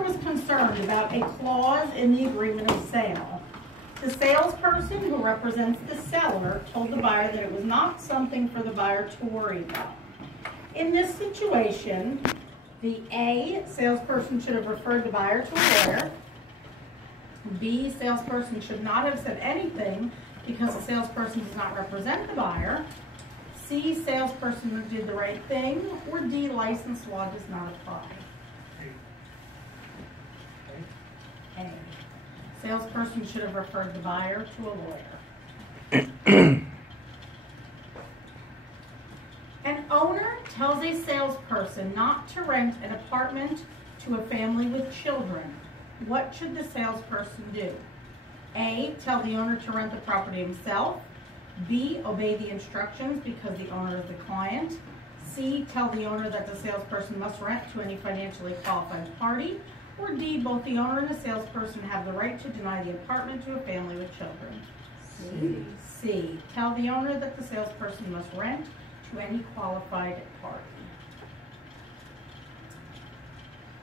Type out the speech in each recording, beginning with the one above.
broker was concerned about a clause in the agreement of sale. The salesperson who represents the seller told the buyer that it was not something for the buyer to worry about. In this situation, the A, salesperson should have referred the buyer to a lawyer. B, salesperson should not have said anything because the salesperson does not represent the buyer. C, salesperson did the right thing. Or D, license law does not apply. A, salesperson should have referred the buyer to a lawyer. An owner tells a salesperson not to rent an apartment to a family with children. What should the salesperson do? A, tell the owner to rent the property himself. B, obey the instructions because the owner is the client. C, tell the owner that the salesperson must rent to any financially qualified party. Or D, both the owner and the salesperson have the right to deny the apartment to a family with children. C, tell the owner that the salesperson must rent to any qualified party.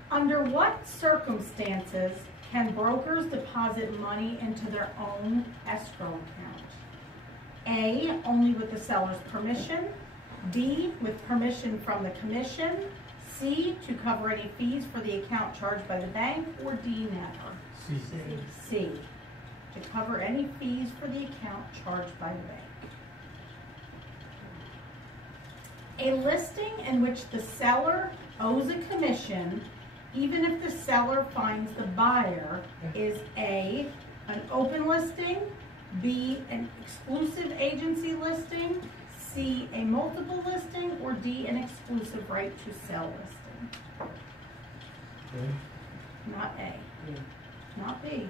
Under what circumstances can brokers deposit money into their own escrow account? A, only with the seller's permission. B, with permission from the commission. C, to cover any fees for the account charged by the bank. Or D, never. C, to cover any fees for the account charged by the bank. A listing in which the seller owes a commission, even if the seller finds the buyer, is A, an open listing, B, an exclusive agency listing, C, a multiple listing, or D, an exclusive right to sell listing. Not A, not B,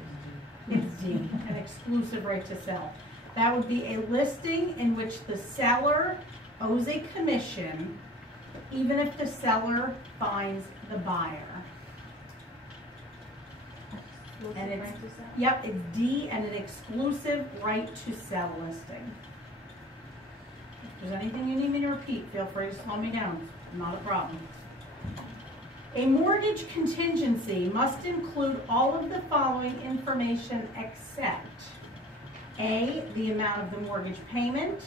it's D, an exclusive right to sell. That would be a listing in which the seller owes a commission, even if the seller finds the buyer. And it's, yep, it's D, and an exclusive right to sell listing. If there's anything you need me to repeat, feel free to slow me down. Not a problem. A mortgage contingency must include all of the following information except A, the amount of the mortgage payment,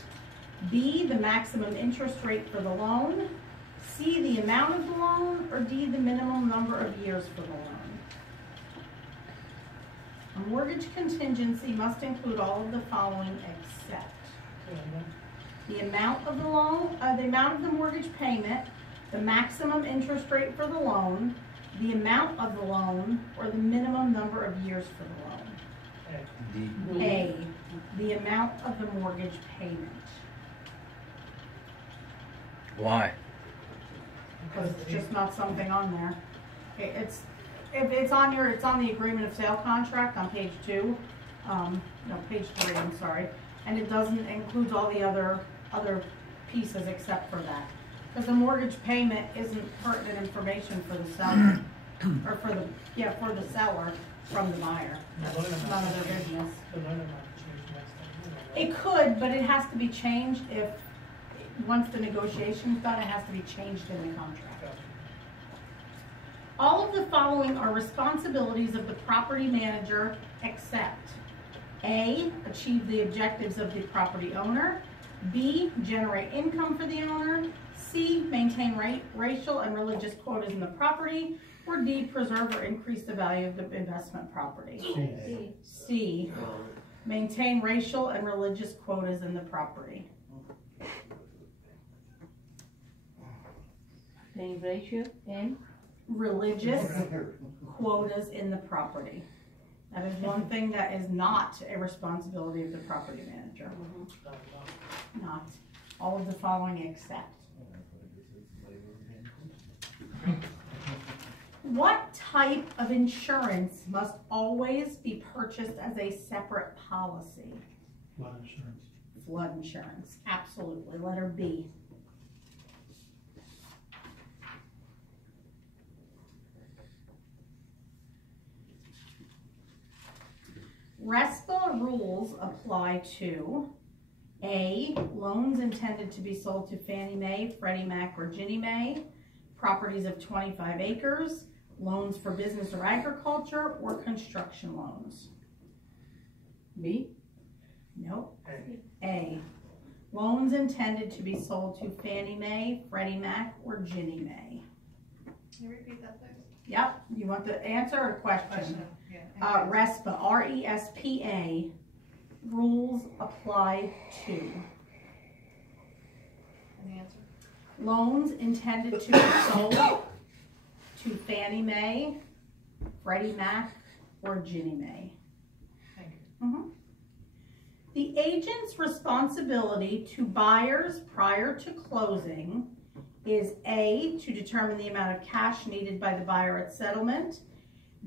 B, the maximum interest rate for the loan, C, the amount of the loan, or D, the minimum number of years for the loan. A mortgage contingency must include all of the following except the amount of the loan, the amount of the mortgage payment, the maximum interest rate for the loan, the amount of the loan, or the minimum number of years for the loan. A, the amount of the mortgage payment. Why? Because it's just not something on there. It's on the agreement of sale contract on page 2, no, page 3, I'm sorry, and it doesn't include all the other pieces except for that. Because the mortgage payment isn't pertinent information for the seller, or for the seller from the buyer. None of their business. It could, but it has to be changed if, once the negotiation's done, it has to be changed in the contract. All of the following are responsibilities of the property manager except A, achieve the objectives of the property owner, B, generate income for the owner, C, maintain racial and religious quotas in the property, or D, preserve or increase the value of the investment property. C, maintain racial and religious quotas in the property. Maintain ratio and religious quotas in the property. That is one thing that is not a responsibility of the property manager. Not. All of the following except. What type of insurance must always be purchased as a separate policy? Flood insurance. Flood insurance, absolutely. Letter B. RESPA rules apply to A, loans intended to be sold to Fannie Mae, Freddie Mac, or Ginnie Mae, properties of 25 acres, loans for business or agriculture, or construction loans? B? Nope. A. Loans intended to be sold to Fannie Mae, Freddie Mac, or Ginnie Mae. Can you repeat that, please? Yep. You want the answer or question? Yeah. RESPA, R-E-S-P-A, rules apply to. And the answer? Loans intended to be sold to Fannie Mae, Freddie Mac, or Ginnie Mae. Thank you. The agent's responsibility to buyers prior to closing is A, to determine the amount of cash needed by the buyer at settlement,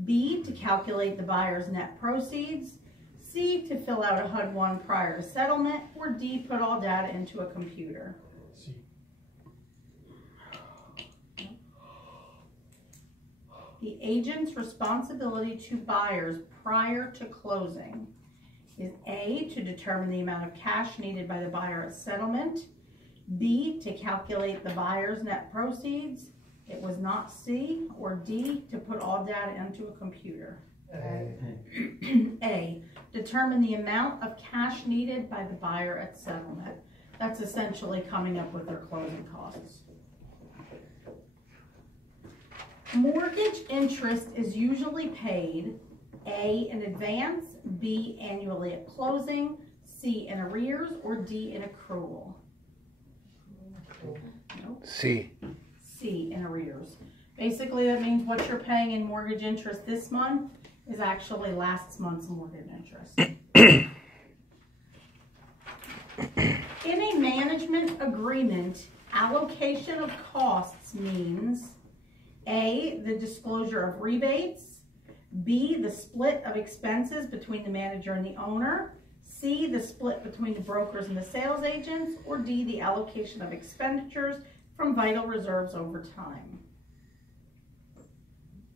B, to calculate the buyer's net proceeds, C, to fill out a HUD-1 prior to settlement, or D, put all data into a computer. C. The agent's responsibility to buyers prior to closing is A, to determine the amount of cash needed by the buyer at settlement, B, to calculate the buyer's net proceeds, it was not C, or D, to put all data into a computer. A, determine the amount of cash needed by the buyer at settlement. That's essentially coming up with their closing costs. Mortgage interest is usually paid A, in advance, B, annually at closing, C, in arrears, or D, in accrual. Nope. C. C, in arrears. Basically, that means what you're paying in mortgage interest this month is actually last month's mortgage interest. In a management agreement, allocation of costs means A, the disclosure of rebates, B, the split of expenses between the manager and the owner, C, the split between the brokers and the sales agents, or D, the allocation of expenditures from vital reserves over time.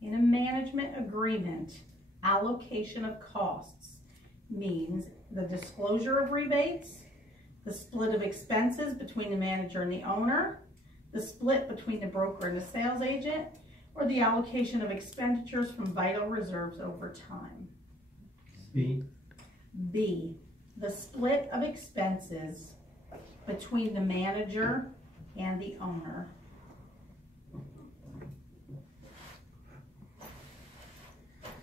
In a management agreement, allocation of costs means the disclosure of rebates, the split of expenses between the manager and the owner, the split between the broker and the sales agent, or the allocation of expenditures from vital reserves over time. B. B, the split of expenses between the manager and the owner.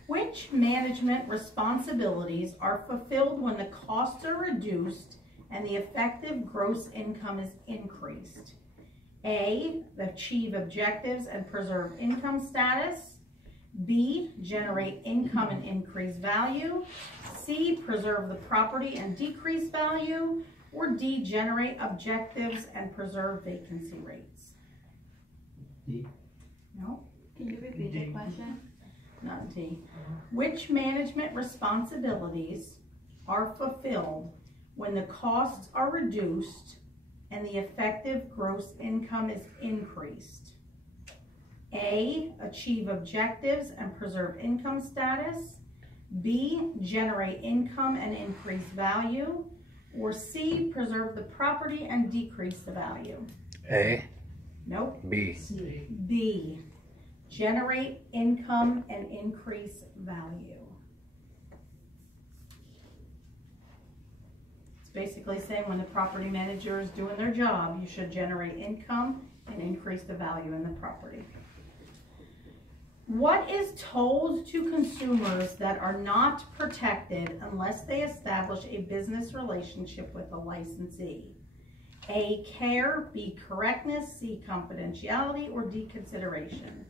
Which management responsibilities are fulfilled when the costs are reduced and the effective gross income is increased? A, achieve objectives and preserve income status. B, generate income and increase value. C, preserve the property and decrease value. Or D, generate objectives and preserve vacancy rates. D. No, Can you repeat the question? not D. Which management responsibilities are fulfilled when the costs are reduced and the effective gross income is increased? A, achieve objectives and preserve income status. B, generate income and increase value. Or C, preserve the property and decrease the value. A. Nope. B. B, generate income and increase value. It's basically saying when the property manager is doing their job, you should generate income and increase the value in the property. What is told to consumers that are not protected unless they establish a business relationship with a licensee? A, care, B, correctness, C, confidentiality, or D, consideration?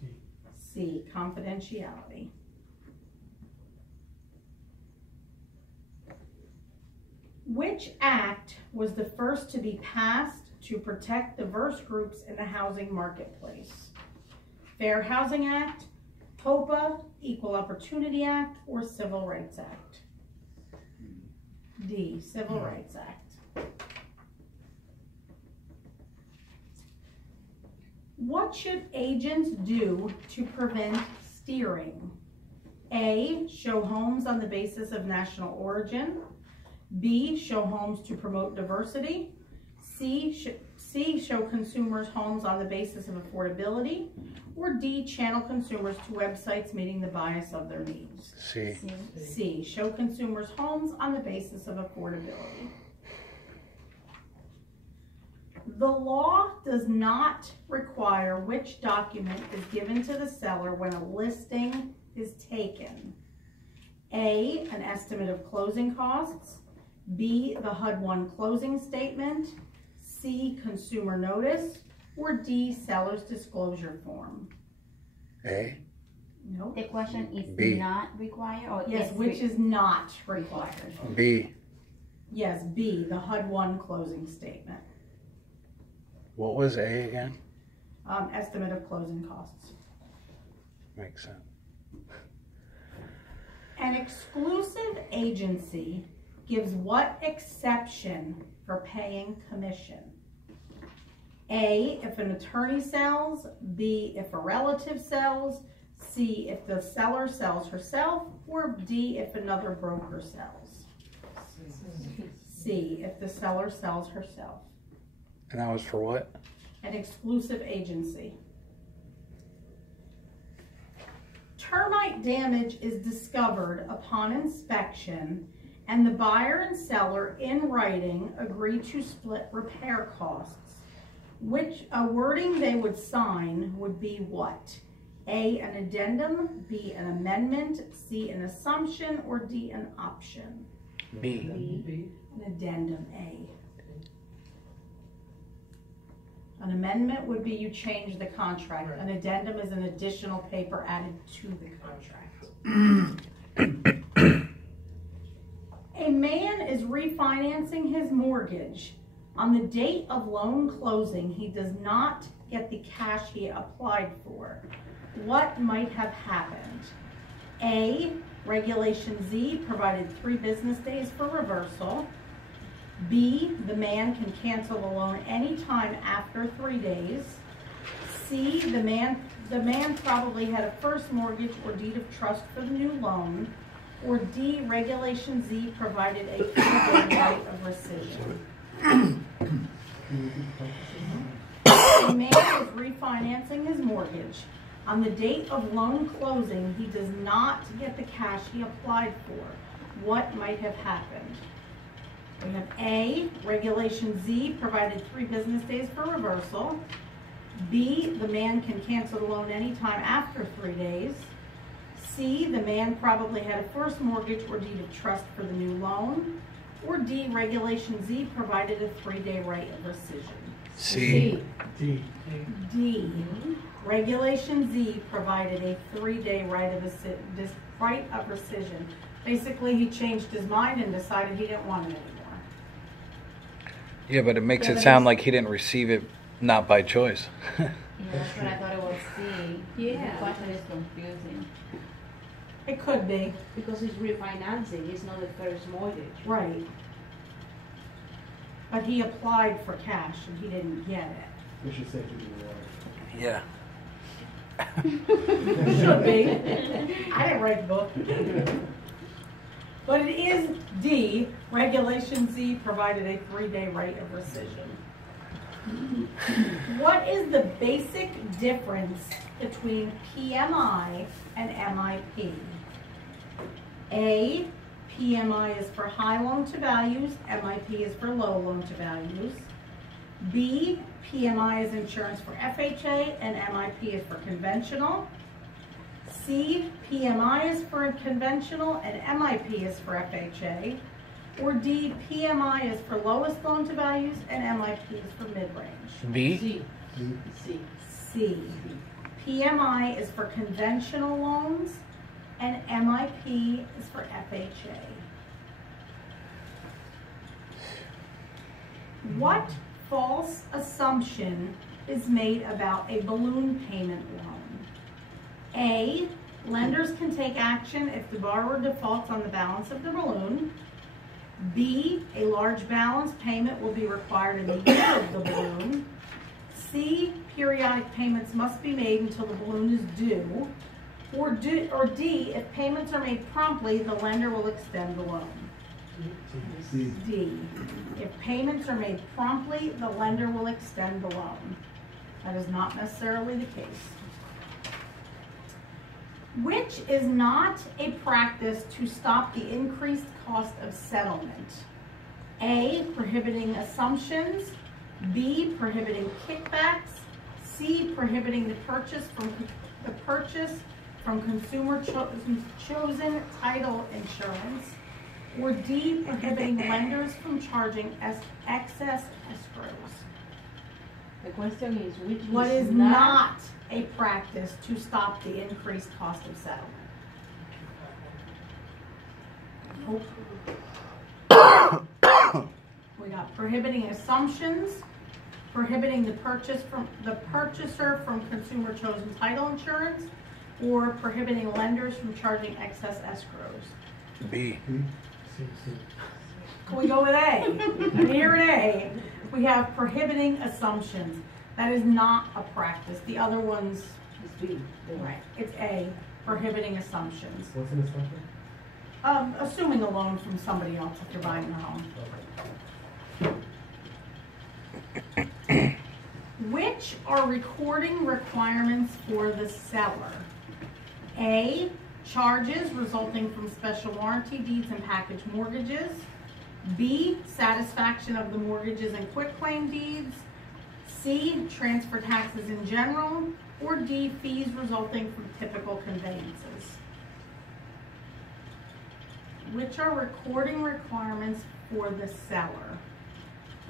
C. C, confidentiality. Which act was the first to be passed to protect diverse groups in the housing marketplace? Fair Housing Act, HOPA, Equal Opportunity Act, or Civil Rights Act? D, Civil Rights Act. What should agents do to prevent steering? A, show homes on the basis of national origin. B, show homes to promote diversity. C, C, show consumers homes on the basis of affordability, or D, channel consumers to websites meeting the bias of their needs. C. C, show consumers homes on the basis of affordability. The law does not require which document is given to the seller when a listing is taken. A, an estimate of closing costs. B, the HUD-1 closing statement. C, consumer notice. Or D, seller's disclosure form. A. Nope. The question is B. not required or Yes, is which is not required. B. Yes, B, the HUD-1 closing statement. What was A again? Estimate of closing costs. Makes sense. An exclusive agency gives what exception for paying commission? A, if an attorney sells. B, if a relative sells. C, if the seller sells herself. Or D, if another broker sells. C, if the seller sells herself. And that was for what? An exclusive agency. Termite damage is discovered upon inspection, and the buyer and seller in writing agree to split repair costs. Which a wording they would sign would be what? A, an addendum. B, an amendment. C, an assumption. Or D, an option. B. An addendum, A. An amendment would be you change the contract. An addendum is an additional paper added to the contract. A man is refinancing his mortgage. On the date of loan closing, he does not get the cash he applied for. What might have happened? A, Regulation Z provided 3 business days for reversal. B, the man can cancel the loan anytime after 3 days. C, the man probably had a first mortgage or deed of trust for the new loan. Or D, Regulation Z provided a 3-day right of rescission. A man is refinancing his mortgage. On the date of loan closing, he does not get the cash he applied for. What might have happened? We have A, Regulation Z provided 3 business days for reversal. B, the man can cancel the loan anytime after 3 days. C, the man probably had a first mortgage or deed of trust for the new loan. Or D, Regulation Z provided a 3-day right of rescission. C. D. D, Regulation Z provided a 3-day right of rescission. Basically, he changed his mind and decided he didn't want it anymore. Yeah, but it makes Yeah, it but sound it's- like he didn't receive it not by choice. Yeah, that's what I thought it was C. Yeah. The question is confusing. It could be, Because it's refinancing, it's not the first mortgage. right. But he applied for cash and he didn't get it. We should say to be the Yeah. Should be. I didn't write the book. But it is D, Regulation Z provided a 3-day right of rescission. What is the basic difference between PMI and MIP? A, PMI is for high loan to values, MIP is for low loan to values. B, PMI is insurance for FHA and MIP is for conventional. C, PMI is for conventional and MIP is for FHA. Or D, PMI is for lowest loan to values and MIP is for mid-range. B. C. C. C, PMI is for conventional loans and MIP is for FHA. What false assumption is made about a balloon payment loan? A, lenders can take action if the borrower defaults on the balance of the balloon. B, a large balance payment will be required in the year of the balloon. C, periodic payments must be made until the balloon is due. Or D, if payments are made promptly, the lender will extend the loan. C. D. If payments are made promptly, the lender will extend the loan. That is not necessarily the case. Which is not a practice to stop the increased cost of settlement? A, prohibiting assumptions. B, prohibiting kickbacks. C, prohibiting the purchase from consumer chosen title insurance. Or D, prohibiting lenders from charging excess escrows. The question is which What is not a practice to stop the increased cost of settlement? Nope. We got prohibiting assumptions, prohibiting the purchaser from consumer chosen title insurance, or prohibiting lenders from charging excess escrows. B. C. Can we go with A? I'm here at A. We have prohibiting assumptions. That is not a practice. The other ones, It's B. right, it's A, prohibiting assumptions. What's an assumption? Assuming a loan from somebody else if you're buying a home. Which are recording requirements for the seller? A, charges resulting from special warranty deeds and package mortgages. B, satisfaction of the mortgages and quitclaim deeds. C, transfer taxes in general. Or D, fees resulting from typical conveyances. Which are recording requirements for the seller?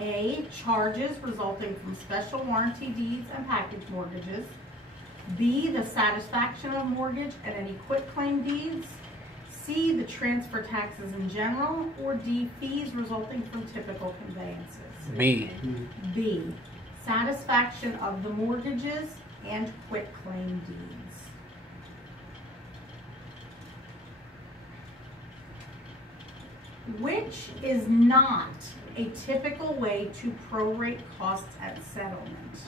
A, charges resulting from special warranty deeds and package mortgages. B, the satisfaction of mortgage and any quitclaim deeds. C, the transfer taxes in general. Or D, fees resulting from typical conveyances. B. B, satisfaction of the mortgages and quitclaim deeds. Which is not a typical way to prorate costs at settlement?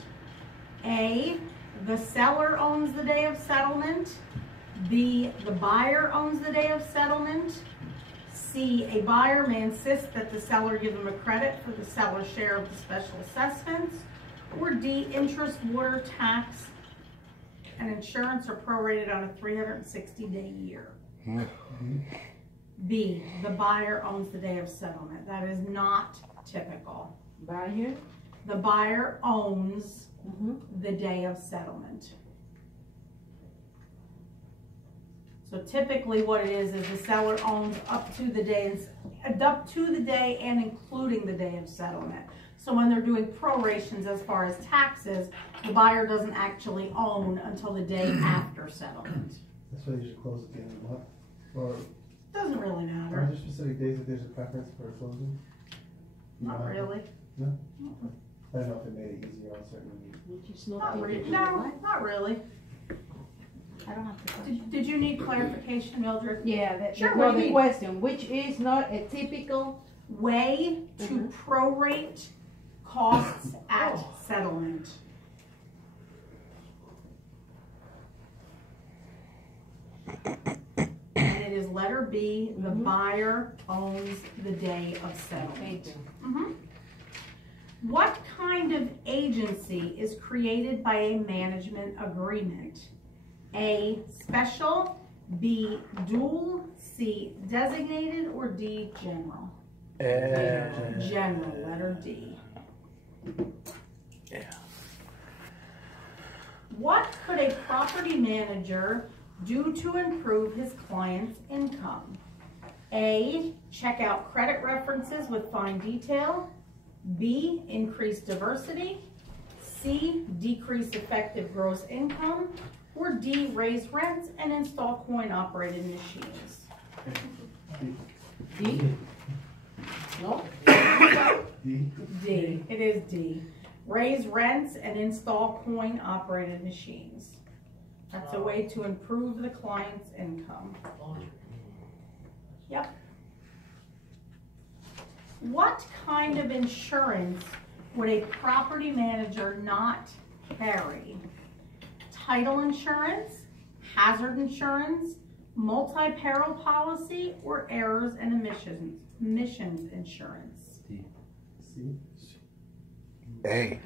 A, the seller owns the day of settlement. B, the buyer owns the day of settlement. C, a buyer may insist that the seller give them a credit for the seller's share of the special assessments. Or D, interest, water, tax, and insurance are prorated on a 360-day year. B, the buyer owns the day of settlement. That is not typical. Buyer. The buyer owns the day of settlement. So typically what it is the seller owns up to the day and including the day of settlement. So when they're doing prorations as far as taxes, the buyer doesn't actually own until the day after settlement. That's why you should close at the end of the month. Or Doesn't really are matter. there specific days that there's a preference for closing? Not really. No? I don't know if it made it easier on certain. Which is not Not really. typical. No, not really. I don't have the question. Did you need clarification, Mildred? Yeah, Sure, no, what do you the mean? question, which is not a typical. Way to prorate costs at settlement. And it is letter B, the buyer owns the day of settlement. Mhm. What kind of agency is created by a management agreement? A, special. B, dual. C, designated. Or D, general. General, letter D. Yeah. What could a property manager do to improve his client's income? A, check out credit references with fine detail. B, increase diversity. C, decrease effective gross income. Or D, raise rents and install coin-operated machines. D? No? D. D, it is D. Raise rents and install coin-operated machines. That's a way to improve the client's income. Yep. What kind of insurance would a property manager not carry? Title insurance, hazard insurance, multi-peril policy, or errors and emissions insurance? C. A.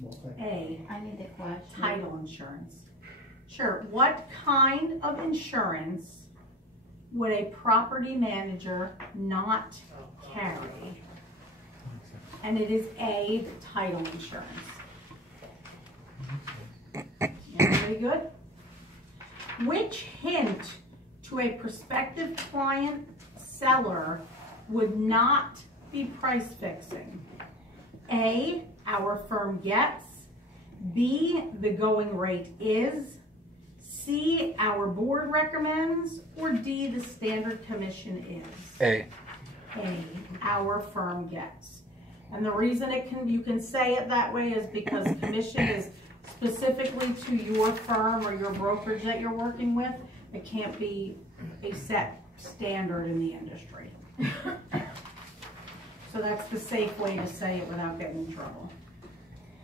Multi. A, I need a question. title insurance. Sure, what kind of insurance would a property manager not carry? And it is A, the title insurance. Everybody good? Which hint to a prospective client seller would not be price fixing? A, our firm gets. B, the going rate is. C, our board recommends. Or D, the standard commission is. A. A, our firm gets. And the reason you can say it that way is because commission is specifically to your firm or your brokerage that you're working with. It can't be a set standard in the industry. So that's the safe way to say it without getting in trouble.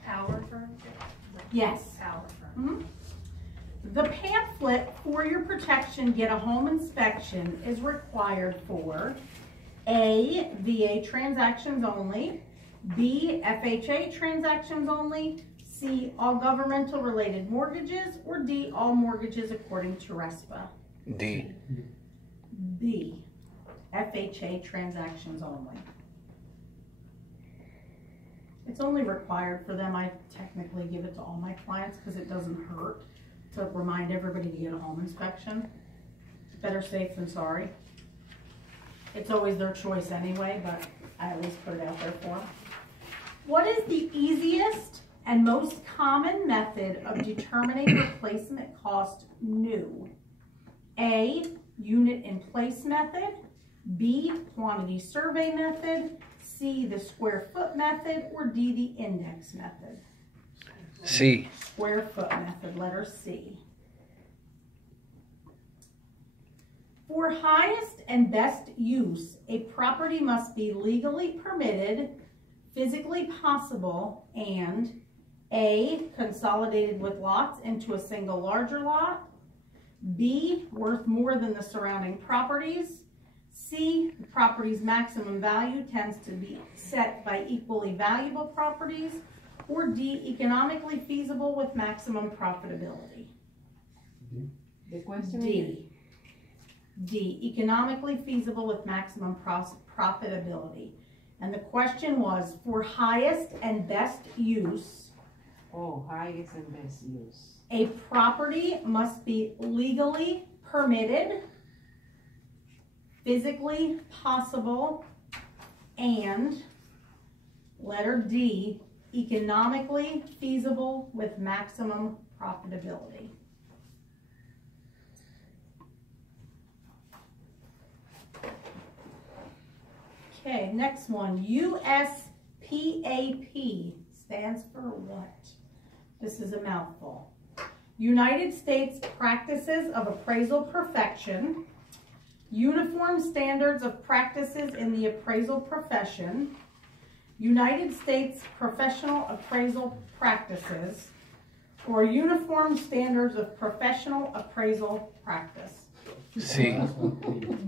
Our firm? Yes. Our firm. The pamphlet for your protection, Get a Home Inspection, is required for A, VA transactions only, B, FHA transactions only, C, all governmental related mortgages, or D, all mortgages according to RESPA. D. B, FHA transactions only. It's only required for them. I technically give it to all my clients because it doesn't hurt to remind everybody to get a home inspection. Better safe than sorry. It's always their choice anyway, but I at least put it out there for them. What is the easiest and most common method of determining replacement cost new? A, unit in place method. B, quantity survey method. C, the square foot method. Or D, the index method. C. Square foot method, letter C. For highest and best use, a property must be legally permitted, physically possible, and A, consolidated with lots into a single larger lot. B, worth more than the surrounding properties. C, the property's maximum value tends to be set by equally valuable properties. Or D, economically feasible with maximum profitability. The question D. D, economically feasible with maximum profitability. And the question was, for highest and best use, Oh, highest and best use. a property must be legally permitted, physically possible, and letter D, economically feasible with maximum profitability. Okay, next one, USPAP stands for what? This is a mouthful. United States Practices of Appraisal Perfection, Uniform Standards of Practices in the Appraisal Profession, United States Professional Appraisal Practices, or Uniform Standards of Professional Appraisal Practice. C.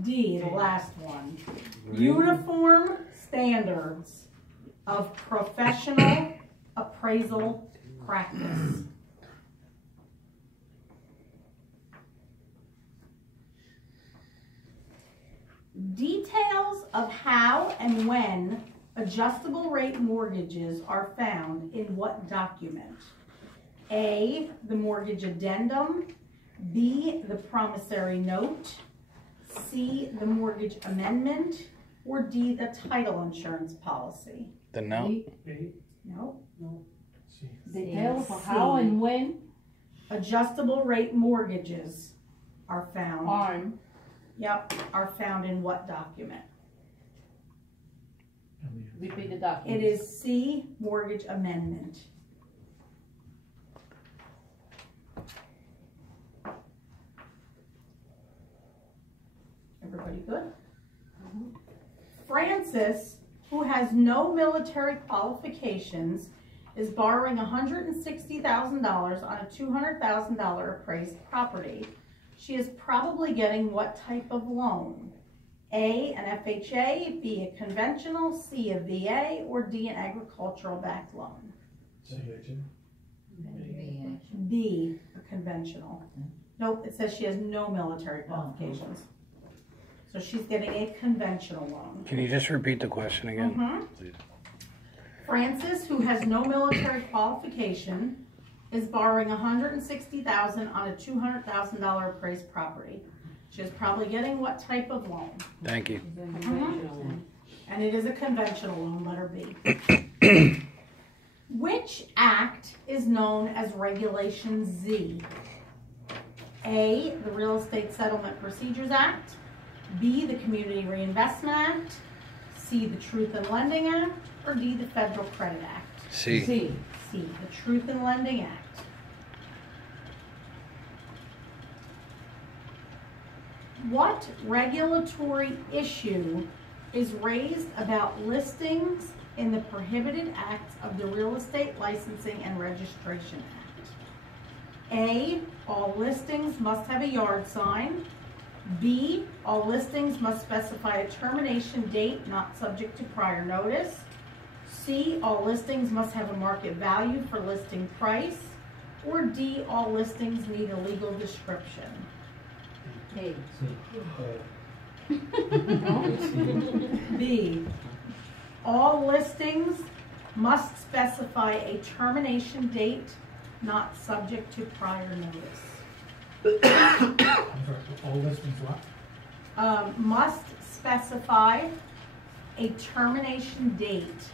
D, the last one. Uniform Standards of Professional Appraisal Practice. Details of how and when adjustable rate mortgages are found in what document? A, the mortgage addendum. B, the promissory note. C, the mortgage amendment. Or D, the title insurance policy. The note. No. Details of how and when Adjustable rate mortgages are found. arm. Yep, are found in what document? Repeat the document. It is C, mortgage amendment. Everybody good? Francis, who has no military qualifications, is borrowing $160,000 on a $200,000 appraised property. She is probably getting what type of loan? A, an FHA, B, a conventional, C, a VA, or D, an agricultural backed loan? B, a conventional. Nope, it says she has no military qualifications. So she's getting a conventional loan. Can you just repeat the question again? Mhm. Francis, who has no military qualification, is borrowing $160,000 on a $200,000 appraised property. She is probably getting what type of loan? Thank you. And it is a conventional loan, letter B. Which act is known as Regulation Z? A, the Real Estate Settlement Procedures Act, B, the Community Reinvestment Act, C, the Truth in Lending Act, or D, the Federal Credit Act? C. C. C, the Truth in Lending Act. What regulatory issue is raised about listings in the prohibited acts of the Real Estate Licensing and Registration Act? A, all listings must have a yard sign. B, all listings must specify a termination date not subject to prior notice. C, all listings must have a market value for listing price. Or D, all listings need a legal description. A. B, all listings must specify a termination date not subject to prior notice. I'm sorry, all listings what? Must specify a termination date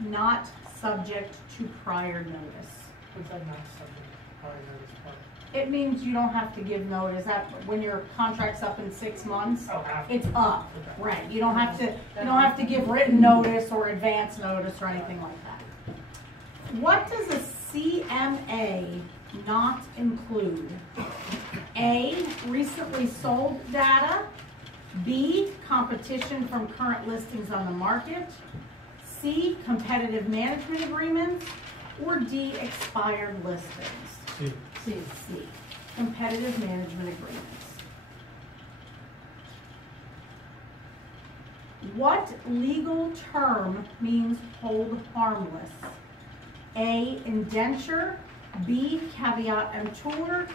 not subject to prior notice. Was that not subject to prior notice part? It means you don't have to give notice that when your contract's up in 6 months, Oh, after. it's up, Okay. right? You don't have to give written notice or advance notice or anything like that. What does a CMA not include? A, recently sold data. B, competition from current listings on the market. C, competitive management agreements. Or D, expired listings. C. C. C, competitive management agreements. What legal term means hold harmless? A, indenture. B, caveat emptor.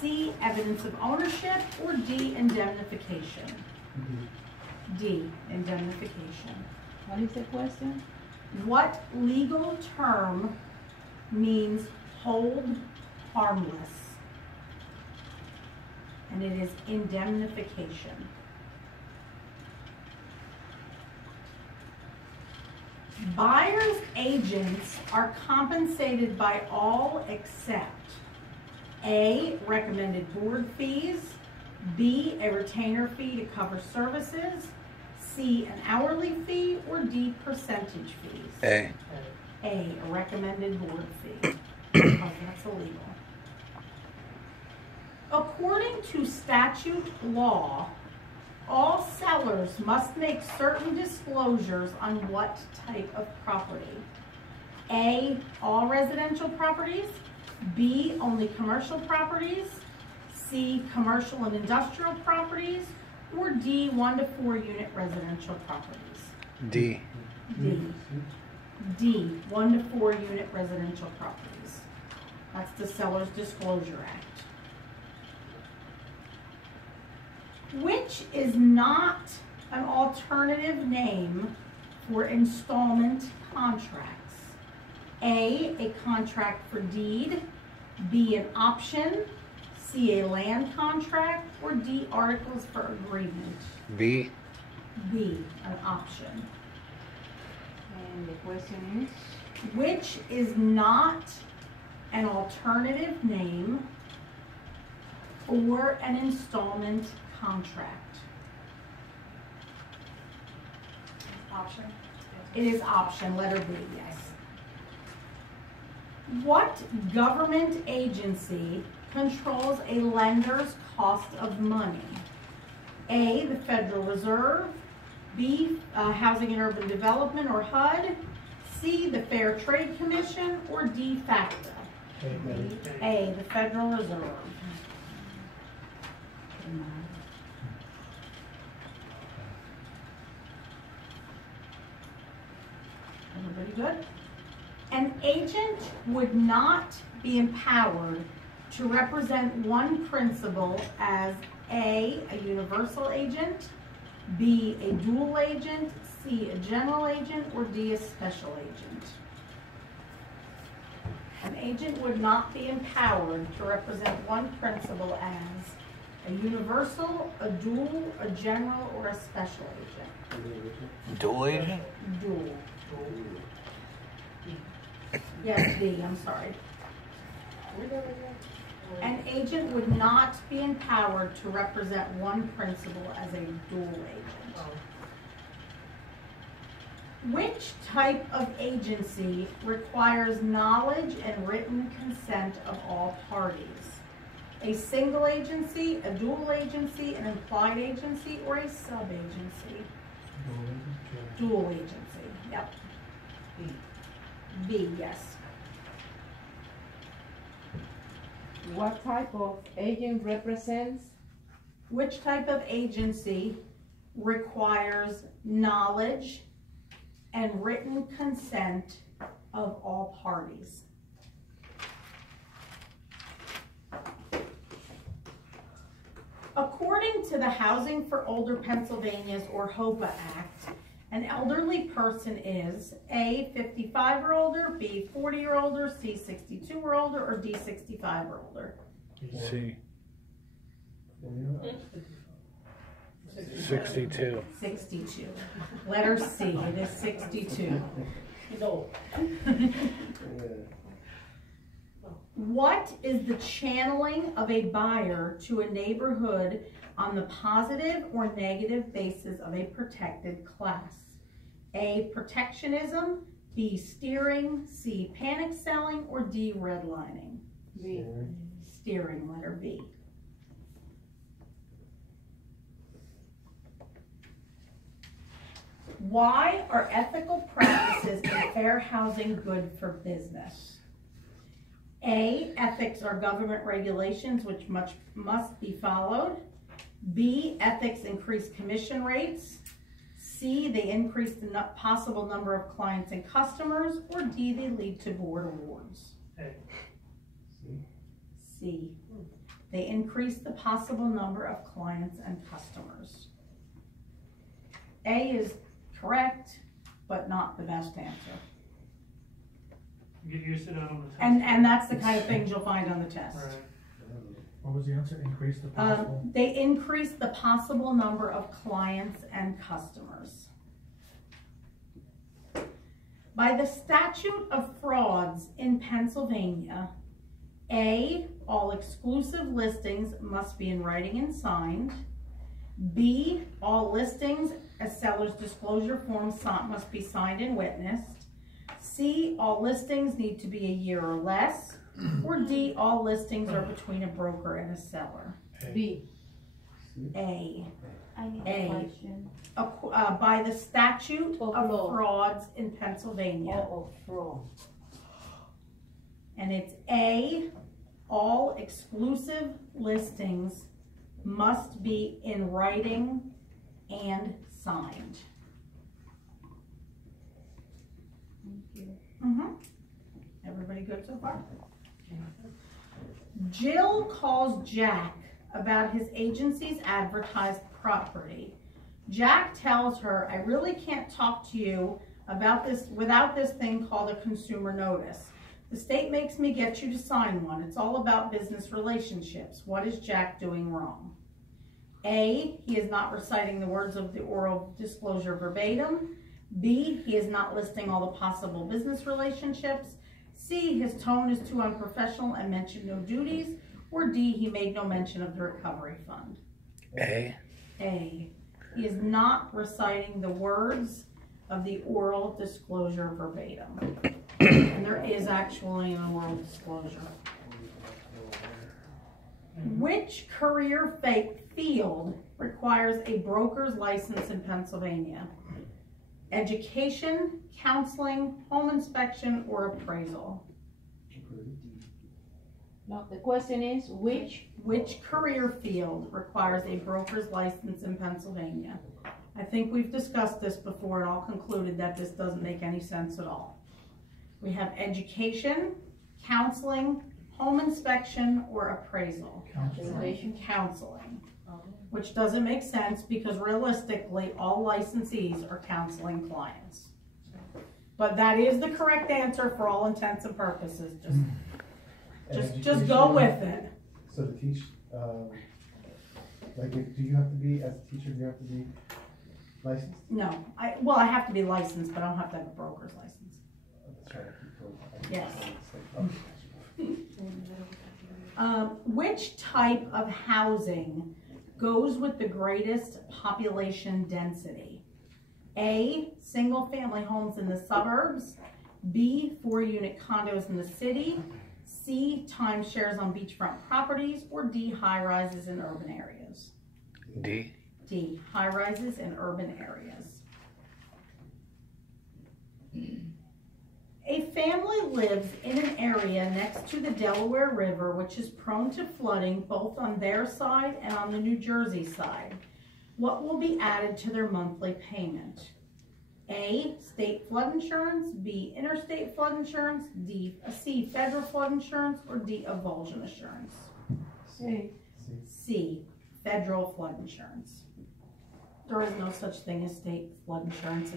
C, evidence of ownership. Or D, indemnification. D, indemnification. What is the question? What legal term means hold harmless? And it is indemnification. Buyer's agents are compensated by all except A, recommended board fees, B, a retainer fee to cover services, C, an hourly fee, or D, percentage fees. A. A recommended board fee, because that's illegal. According to statute law, all sellers must make certain disclosures on what type of property? A, all residential properties, B, only commercial properties, C, commercial and industrial properties, or D, 1 to 4 unit residential properties. D. D. D, 1 to 4 unit residential properties. That's the Seller's Disclosure Act. Which is not an alternative name for installment contracts? A contract for deed, B, an option, C, a land contract, or D, articles for agreement. B. B, an option. And the question is? Which is not an alternative name for an installment contract? Option. It is option, letter B, yes. What government agency controls a lender's cost of money? A, the Federal Reserve, B, Housing and Urban Development or HUD, C, the Fair Trade Commission, or D, FACTA? A, the Federal Reserve. A. Everybody good? An agent would not be empowered to represent one principal as A, a universal agent, B, a dual agent, C, a general agent, or D, a special agent. An agent would not be empowered to represent one principal as a universal, a dual, a general, or a special agent. Dual agent? Dual. Yes, D, I'm sorry. An agent would not be empowered to represent one principal as a dual agent. Which type of agency requires knowledge and written consent of all parties? A single agency, a dual agency, an implied agency, or a sub-agency? Dual agency, yep. B, yes. What type of agent represents? Which type of agency requires knowledge and written consent of all parties? According to the Housing for Older Pennsylvania's or HOPA Act, an elderly person is A, 55 or older, B, 40 or older, C, 62 or older, or D, 65 or older. C. 62. 62. Letter C, it is 62. What is the channeling of a buyer to a neighborhood on the positive or negative basis of a protected class? A, protectionism, B, steering, C, panic selling, or D, redlining? B. Steering, letter B. Why are ethical practices in fair housing good for business? A, ethics are government regulations which must be followed. B, ethics increase commission rates. C, they increase the possible number of clients and customers. Or D, they lead to board awards. C, they increase the possible number of clients and customers. A is correct, but not the best answer. You get used to that on the test. And that's the kind of things you'll find on the test. Right. What was the answer? Increase the possible? They increase the possible number of clients and customers. By the statute of frauds in Pennsylvania, A, all exclusive listings must be in writing and signed. B, all listings as seller's disclosure forms must be signed and witnessed. C, all listings need to be a year or less. Or D, all listings are between a broker and a seller. B. A. I need A. a question. By the statute Of of law. frauds in Pennsylvania. Oh, fraud. And it's A, all exclusive listings must be in writing and signed. Thank you. Everybody good so far? Jill calls Jack about his agency's advertised property. Jack tells her, I really can't talk to you about this without this thing called a consumer notice. The state makes me get you to sign one. It's all about business relationships. What is Jack doing wrong? A, he is not reciting the words of the oral disclosure verbatim. B, he is not listing all the possible business relationships. C, his tone is too unprofessional and mentioned no duties. Or D, he made no mention of the recovery fund. A. A, he is not reciting the words of the oral disclosure verbatim. And there is actually an oral disclosure. Which career field requires a broker's license in Pennsylvania? Education, counseling, home inspection, or appraisal? No, the question is Which career field requires a broker's license in Pennsylvania? I think we've discussed this before and all concluded that this doesn't make any sense at all. We have education, counseling, home inspection, or appraisal. Counseling. Which doesn't make sense because realistically, all licensees are counseling clients. But that is the correct answer for all intents and purposes. Just go with it. So to teach, like, do you have to be, as a teacher, do you have to be licensed? No, I have to be licensed, but I don't have to have a broker's license. That's right. Yes. Okay. Which type of housing goes with the greatest population density? A, single family homes in the suburbs. B, 4-unit condos in the city. C, timeshares on beachfront properties. Or D, high rises in urban areas. D. D, high rises in urban areas. A family lives in an area next to the Delaware River, which is prone to flooding both on their side and on the New Jersey side. What will be added to their monthly payment? A, state flood insurance. B, interstate flood insurance. C, federal flood insurance. Or D, avulsion insurance. C, federal flood insurance. There is no such thing as state flood insurance.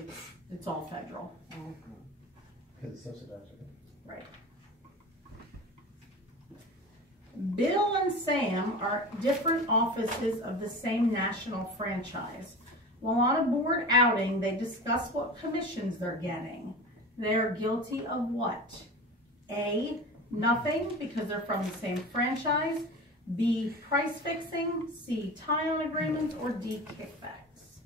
It's all federal. Because it's subsidized, Right. Bill and Sam are different offices of the same national franchise. While on a board outing, they discuss what commissions they're getting. They are guilty of what? A, nothing because they're from the same franchise. B, price fixing. C, tie-on agreements. Or D, kickbacks.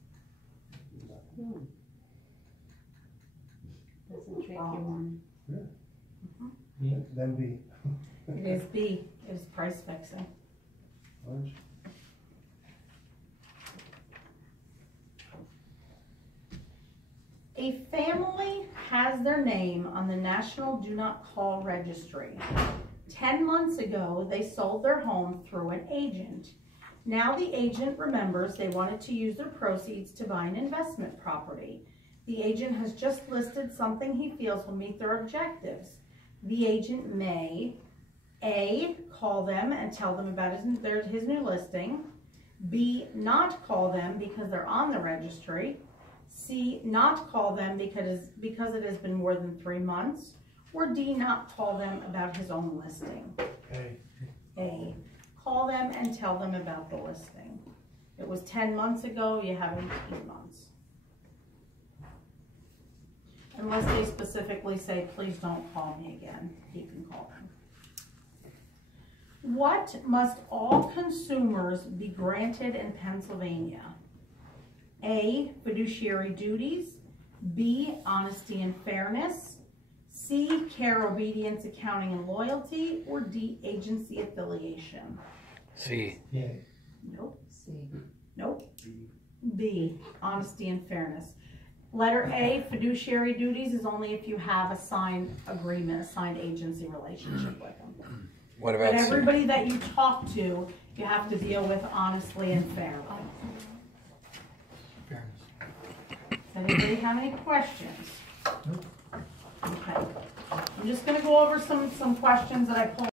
That's a tricky one. Then B. It is B. It is price fixing. Orange. A family has their name on the National Do Not Call Registry. 10 months ago, they sold their home through an agent. Now the agent remembers they wanted to use their proceeds to buy an investment property. The agent has just listed something he feels will meet their objectives. The agent may A, call them and tell them about his new listing. B, not call them because they're on the registry. C, not call them because it has been more than 3 months. Or D, not call them about his own listing. A, call them and tell them about the listing. It was 10 months ago, you have 18 months. Unless they specifically say, please don't call me again, he can call them. What must all consumers be granted in Pennsylvania? A, fiduciary duties. B, honesty and fairness. C, care, obedience, accounting, and loyalty. Or D, agency affiliation. C. Nope. C. Nope. B, honesty and fairness. Letter A, fiduciary duties is only if you have a signed agreement, a signed agency relationship with them. What about But C? everybody that you talk to, you have to deal with honestly and fairly. Does anybody have any questions? Nope. Okay. I'm just gonna go over some questions that I pulled